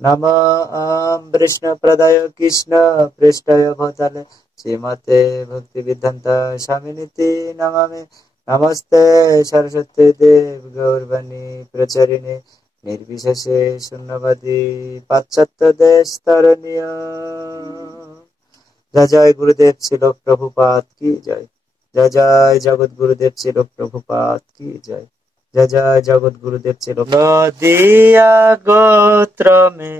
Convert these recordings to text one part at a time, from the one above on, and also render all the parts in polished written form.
नमो विष्णुप्रदाय कृष्ण पृष्ठाय भूतले श्रीमते भक्तिवेदान्त स्वामिनिति नमामि। नमस्ते सरस्वती देव गौरवाणी प्रचारिणे निर्विशेषे शून्यवादी पाश्चात्य देश तरणीय। जय जय गुरुदेव श्रील प्रभुपाद की जय। जय जय जगत गुरुदेव श्रील प्रभुपाद की जय। जय जय जगत गुरुदेव श्रील। नदिया गोत्र में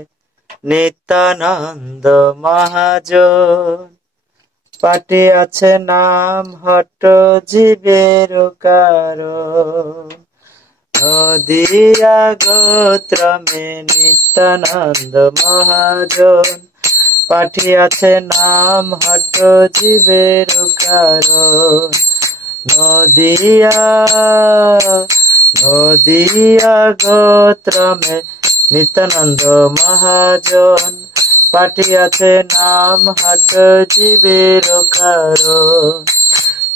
नित्यानंद महाजन पाटी আছে নাম হট জীবের কারণ। নদিয়া গোত্র में নিত্যানন্দ মহাজন পাটি আছে নাম হট জীবের কারণ। नदिया गोत्र में नित्यानंद महाजन पाटी আছে नाम हट जीवेर कारण।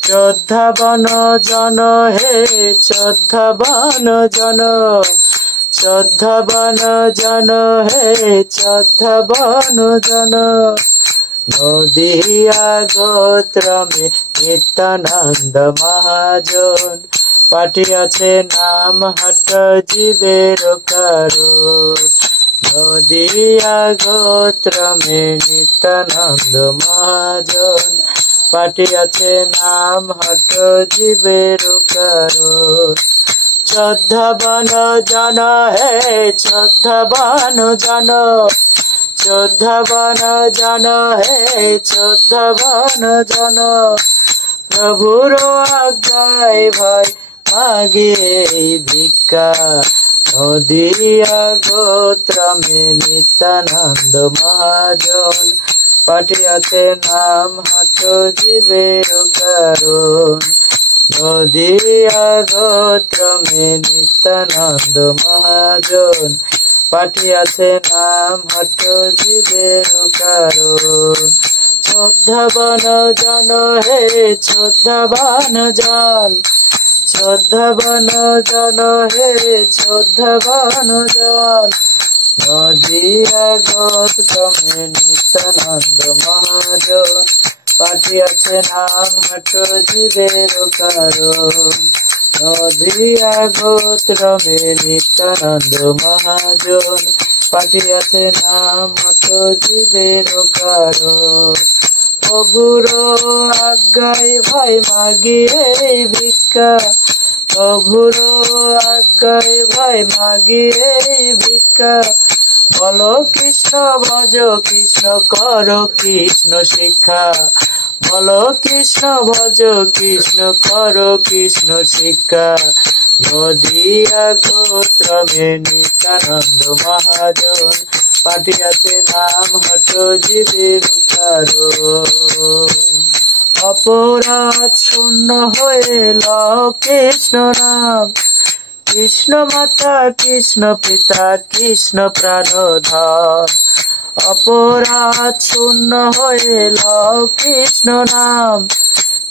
चौद्धावन जन हे चौद्धावन जन चौद्धावन जन हे चौद्धावन जन नदिया गोत्र में नित्यानंद महाजन पाटी আছে नाम हट जीवेर कारण। नदिया गोत्र में नित्यानंद महाजन पाटी আছে नाम हट जीवेर कारण। चौद्धावन जन हे चौद्धावन जन चौद्धावन जन हे चौद्धावन जन प्रभुर आज्ञाय भाई मागे भिक्षा। नदिया गोत्र में नित्यानंद महाजन पाटी আছে नाम हट जीवेर कारण। नदिया गोत्र में नित्यानंद महाजन पाटी আছে नाम हट जीवेर कारण। चौद्धावन जन हे चौद्धावन जन चौद्धावन जन हे चौद्धावन जन नदिया गोत्र में नित्यानंद महाजन पाटी আছে नाम हट जीवेर कारण। नदिया गोत्र में नित्यानंद महाजन पाटी আছে नाम हट जीवेर कारण। प्रभुर आज्ञाय भाई मागिए भिक्षा। प्रभुर आज्ञाय भाई मागिए भिक्षा। बोलो कृष्ण भज कृष्ण करो कृष्ण शिक्षा। बोलो कृष्ण भज कृष्ण करो कृष्ण शिक्षा। नदिया गोत्र में नित्यानंद महाजन पाटी আছে नाम हट जीवेर कारण। अपराध शून्य হয়ে লও কৃষ্ণ নাম। কৃষ্ণ মাতা কৃষ্ণ পিতা কৃষ্ণ প্রাণধন। अपराध शून्य হয়ে লও কৃষ্ণ নাম।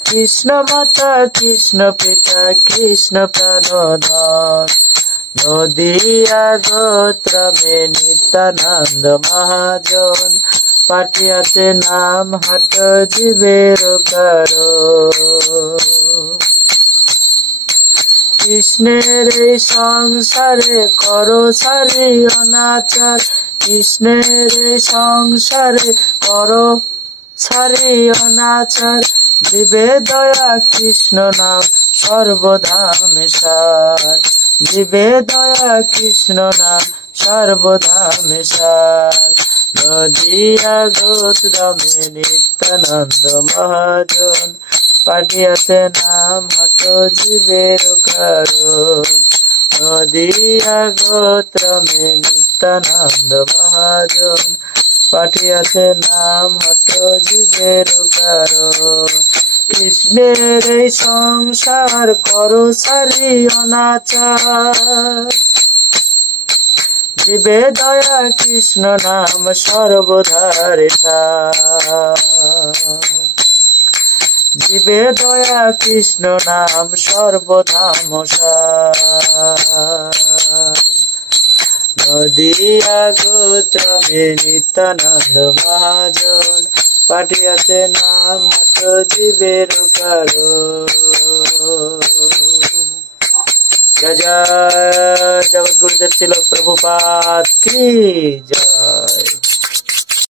কৃষ্ণ মাতা কৃষ্ণ পিতা কৃষ্ণ প্রাণধন। नदिया गोत्र में नित्यानंद महाजन पाटी আছে नाम हट जीवेर कारण। कृष्णेर এই সংসারে করো সারি অনাচার। कृष्णेर এই সংসারে করো সারি অনাচার। জীবে দয়া কৃষ্ণ নাম সর্বধামে সার। জীবে দয়া কৃষ্ণ নাম সর্বধামে সার। নদিয়া গোত্র में नित्यानंद महाजन पाटी আছে नाम हट जीवेर कारण। नदिया गोत्र में नित्यानंद महाजन पाटी আছে नाम हट जीवेर कारण। কৃষ্ণের এই সংসার করো সারি অনাচার। জীবে দয়া কৃষ্ণ নাম সর্বধারে সার। জীবে দয়া কৃষ্ণ নাম সর্বধাম সার। নদিয়া গোত্র মে নিত্যানন্দ মহাজন পাঠিয়াছে নাম হাট জীবের কারণ। जय जय जगत गुरुदेव श्रील प्रभुपाद की जय।